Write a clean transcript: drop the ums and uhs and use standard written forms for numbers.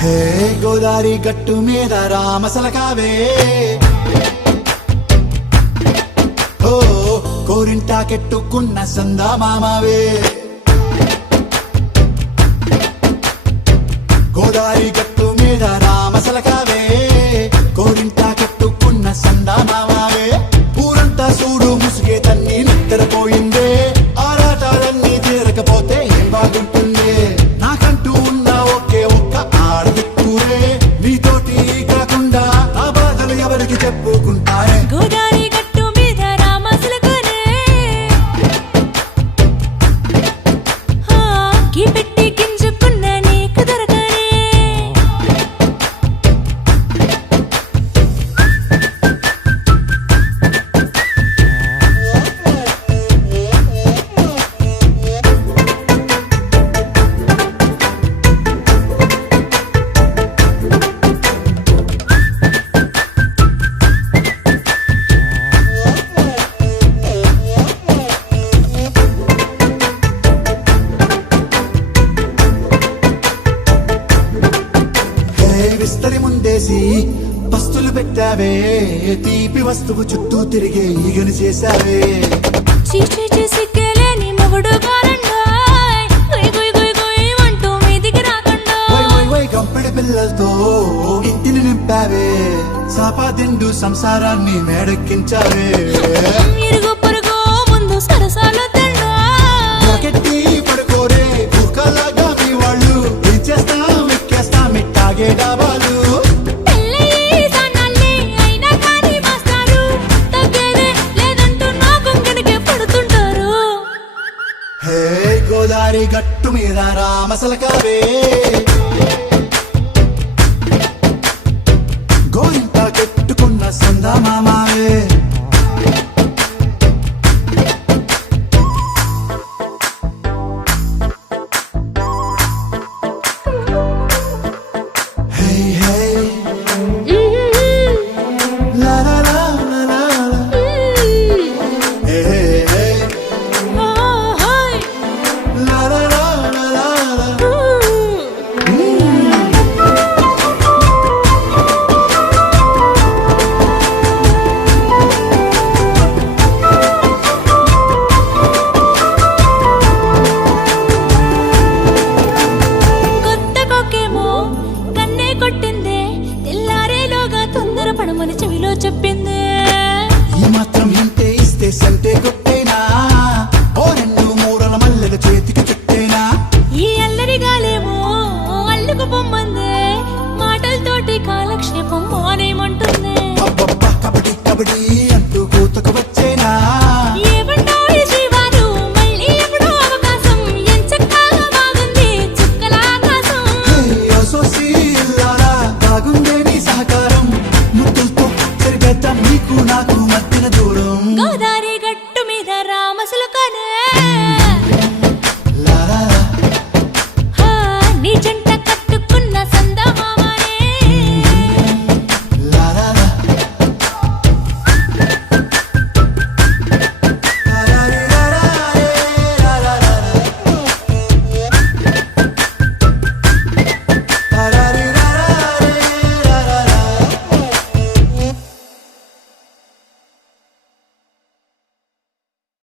హే గోదారి గట్టు మీద రామసలకావే ఓ కోరింటాకెట్టుకున్న సందా మామావే గోదారి గట్టు మీద రామసలకావే కోరింటాకెట్టుకున్న సందా మామావే ఊరంతా చూడు ముసుగే తన్ని నిద్రపోయిందే ఆరాటాలన్నీ తీరకపోతే ఏం బాగుంటుంది నాకంటూ ఉన్న ఒకే ఒక్క ఆడదిక్కురే నీతోటి కాకుండా నా బాధలు ఎవరికి చెప్పుకుంటారే గోదారి గట్టు మీద రామసలకానే పెట్టి గింజుకున్న నీకు దొరకనే విస్తరి ముందేసి పస్తులు పెట్టావే తీపి వస్తువు చుట్టూ తిరిగే ఈగను చేశావే చీచీ చేసి కేలేని మొగుడు కారండాయ్ గుయ్ గుయ్ గుయ్ గుయ్ అంటూ మీదికి రాకుండా వై గంపెడి పిల్లలతో ఇంటిని నింపావే సాపాదిండు సంసారాన్ని మేడెక్కించావే ఇరుగు పొరుగు ముందు సరసాలు తిండా జాకెట్టి పడుకోరే కుక్కలాగా మీ వాళ్ళు ఏం చేస్తాం ఎక్కేస్తాం ఇట్టాగే డాబాలు పెళ్ళయి సన్నాళ్ళే అయినా కానీ మాస్తారు తగ్గేదే లేదంటూ నా కొంగడికే పడుతుంటారు హే గోదారి గట్టు మీద రామసలకావే గోరింట కెట్టుకున్న సందా మామావే Hey, hey, la la la la la la. Hey, hey, hey, la la la la la la. కొత్త కొక్కేమో కన్నే కొట్టిందే తెల్లారేలోగా తొందర పడమని చెవిలో చెప్పిందే ఈ మాత్రం హింటే ఇస్తే సంటే కొట్టేనా ఓ రెండు మూరల మల్లెల చేతికి చుట్టేనా ఈ అల్లరి గాలేమో అల్లుకు పొమ్మందే మాటలతోటి కాలక్షేపం మానేమంటుందే అబ్బబ్బా కబడ్డీ కబడ్డీ అంటూ కూతకు వచ్చేనా ఏమంటావు జీవాలు మళ్ళీ ఎప్పుడో అవకాశం ఎంచక్కా బాగుంది చుక్కల ఆకాశం సోసి ఇల్లారా బాగుందే నీ సహకారం ముద్దులతో సరిపెద్దాం నీకు నాకు మధ్యన దూరం గోదారి గట్టు మీద రామసలకానే లా లా లా. నీ జంట